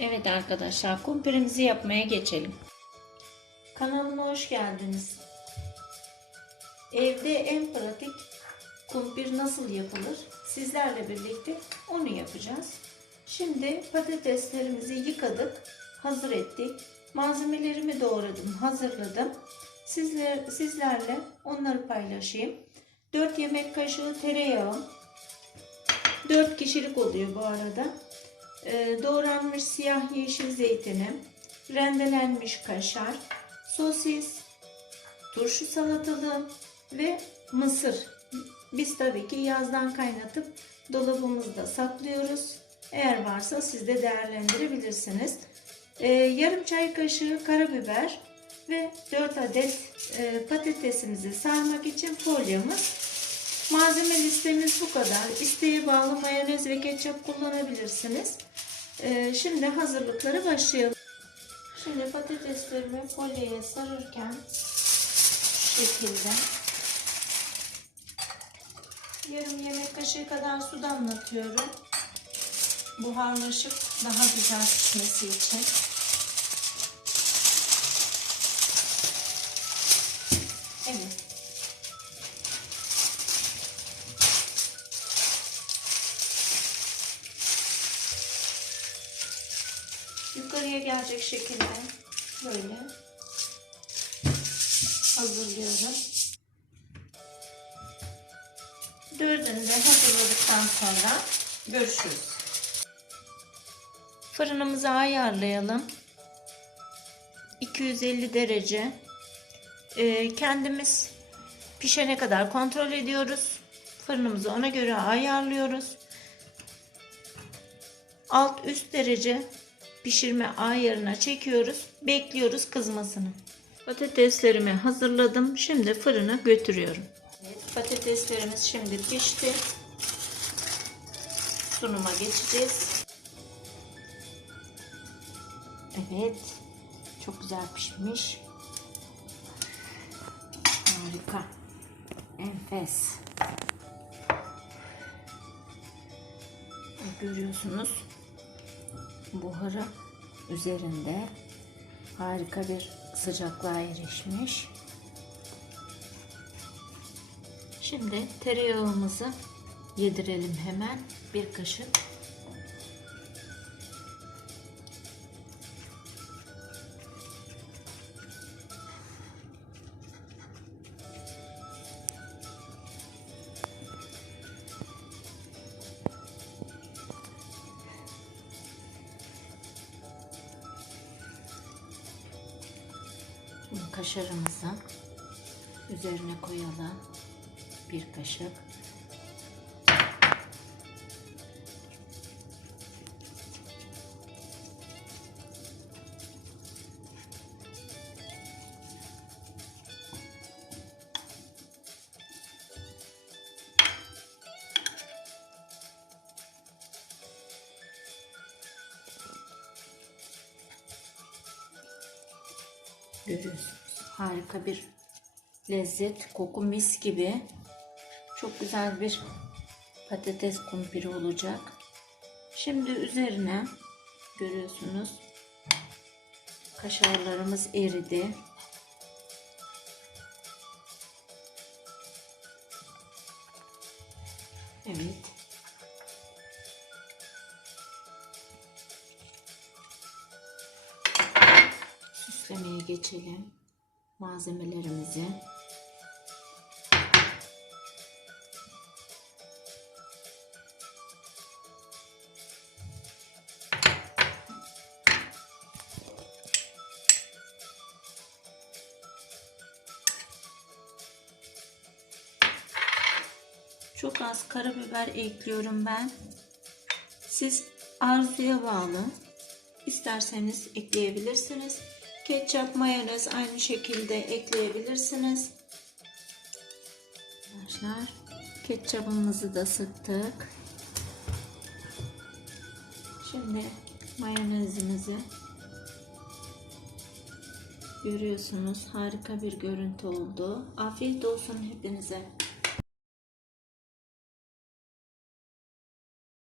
Evet arkadaşlar kumpirimizi yapmaya geçelim. Kanalıma hoş geldiniz. Evde en pratik kumpir nasıl yapılır? Sizlerle birlikte onu yapacağız. Şimdi patateslerimizi yıkadık, hazır ettik. Malzemelerimi doğradım, hazırladım. Sizler, sizlerle onları paylaşayım. 4 yemek kaşığı tereyağı, 4 kişilik oluyor bu arada. Ee, doğranmış siyah yeşil zeytinim, rendelenmiş kaşar, sosis, turşu salatalığı ve mısır. Biz tabii ki yazdan kaynatıp dolabımızda saklıyoruz. Eğer varsa siz de değerlendirebilirsiniz. Ee, yarım çay kaşığı karabiber ve 4 adet e, patatesimizi sarmak için folyamız. Malzeme listemiz bu kadar. İsteğe bağlı mayonez ve ketçap kullanabilirsiniz. Ee, şimdi hazırlıklara başlayalım. Şimdi patateslerimi folyeye sarırken şu şekilde yarım yemek kaşığı kadar su damlatıyorum. Buharlaşıp daha güzel pişmesi için. Evet. Yukarıya gelecek şekilde böyle hazırlıyorum. Dördünü de hazırladıktan sonra görüşürüz. Fırınımızı ayarlayalım. 250 derece. Ee, kendimiz pişene kadar kontrol ediyoruz. Fırınımızı ona göre ayarlıyoruz. Alt üst derece pişirme ayarına çekiyoruz. Bekliyoruz kızmasını. Patateslerimi hazırladım. Şimdi fırına götürüyorum. Evet, patateslerimiz şimdi pişti. Sunuma geçeceğiz. Evet. Çok güzel pişmiş. Harika. Enfes. Görüyorsunuz buharı üzerinde harika bir sıcaklığa erişmiş. Şimdi tereyağımızı yedirelim hemen bir kaşık. Kaşarımızı üzerine koyalım. Bir kaşık. Harika bir lezzet, koku mis gibi. Çok güzel bir patates kumpiri olacak. Şimdi üzerine görüyorsunuz kaşarlarımız eridi. Evet. Süslemeye geçelim malzemelerimizi. Çok az karabiber ekliyorum ben. Siz arzuya bağlı. İsterseniz ekleyebilirsiniz. Ketçap, mayonez aynı şekilde ekleyebilirsiniz. Arkadaşlar ketçapımızı da sıktık. Şimdi mayonezimizi görüyorsunuz. Harika bir görüntü oldu. Afiyet olsun hepinize.